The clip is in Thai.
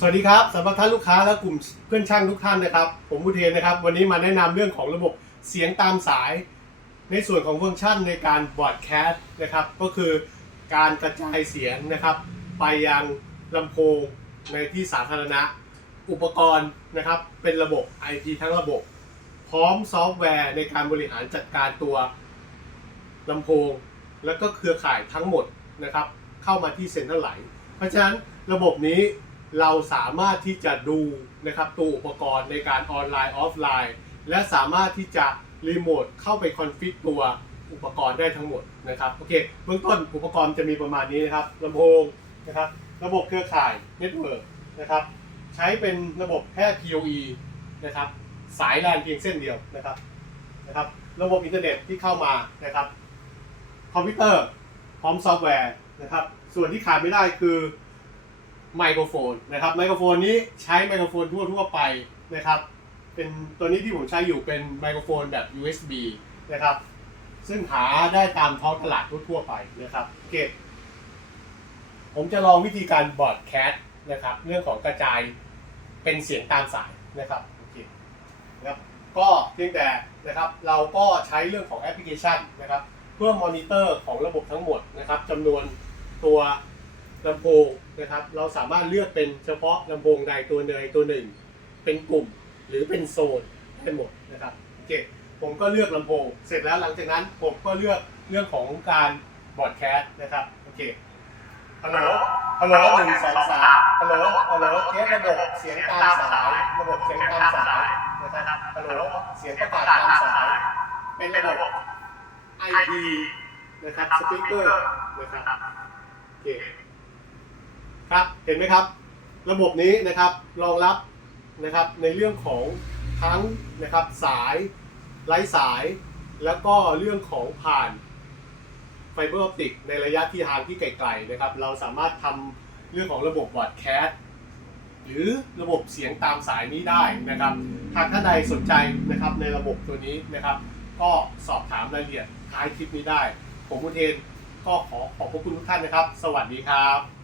สวัสดีครับสำหรับท่านลูกค้าและกลุ่มเพื่อนช่างทุกท่านนะครับ ผมบุเทนนะครับ วันนี้มาแนะนำเรื่องของระบบเสียงตามสาย ในส่วนของฟังก์ชันในการบอดแคสต์นะครับ ก็คือการกระจายเสียงนะครับ ไปยังลำโพงในที่สาธารณะ อุปกรณ์นะครับ เป็นระบบ IP ทั้งระบบ พร้อมซอฟต์แวร์ในการบริหารจัดการตัวลำโพง แล้วก็เครือข่ายทั้งหมดนะครับ เข้ามาที่เซ็นทรัลไหลท์เพราะฉะนั้นระบบนี้ เราสามารถที่จะดูนะครับตัวอุปกรณ์ในการออนไลน์ออฟไลน์ และสามารถที่จะรีโมทเข้าไปคอนฟิกตัวอุปกรณ์ได้ทั้งหมดนะครับโอเคเบื้องต้นอุปกรณ์จะมีประมาณนี้นะครับลำโพงนะครับระบบเครือข่ายเน็ตเวิร์กนะครับใช้เป็นระบบแค่ PoE นะครับสายแลนเพียงเส้นเดียวนะครับนะครับระบบอินเทอร์เน็ตที่เข้ามานะครับคอมพิวเตอร์พร้อมซอฟต์แวร์นะครับส่วนที่ขาดไม่ได้คือ ไมโครโฟนนะครับไมโครโฟนนี้ใช้ไมโครโฟนทั่วทั่วๆไปนะครับเป็นตัวนี้ที่ผมใช้อยู่เป็นไมโครโฟนแบบ USB นะครับซึ่งหาได้ตามท้องตลาดทั่วๆไปนะครับโอเคผมจะลองวิธีการบอร์ดแคสต์นะครับเรื่องของกระจายเป็นเสียงตามสายนะครับโอเคนะครับก็เพียงแต่นะครับเราก็ใช้เรื่องของแอปพลิเคชันนะครับเพื่อมอนิเตอร์ของระบบทั้งหมดนะครับจำนวนตัว ลำโพงนะครับ เราสามารถเลือกเป็นเฉพาะลำโพงใดตัวใดตัวหนึ่ง เป็นกลุ่มหรือเป็นโซนได้หมดนะครับโอเคผมก็เลือกลำโพง เสร็จแล้วหลังจากนั้นผมก็เลือกเรื่องของการบอดแคสต์นะครับโอเคฮัลโหลฮัลโหลหนึ่งสองสามฮัลโหลฮัลโหลเทสระบบเสียงตามสาย ระบบเสียงตามสายนะครับฮัลโหลเสียงประกาศตามสาย เป็นระบบ IP นะครับสปีกเกอร์นะครับโอเค ครับเห็นไหมครับ ระบบนี้นะครับรองรับนะครับในเรื่องของทั้งนะครับสายไร้สายแล้วก็เรื่องของผ่านไฟเบอร์ออปติกในระยะที่ทางที่ไกลๆนะครับ เราสามารถทำเรื่องของระบบบอดแคสหรือระบบเสียงตามสายนี้ได้นะครับหากท่านใดสนใจนะครับในระบบตัวนี้นะครับ ก็สอบถามรายละเอียดท้ายคลิปนี้ได้ ผมอุเทนก็ขอขอบพระคุณทุกท่านนะครับ สวัสดีครับ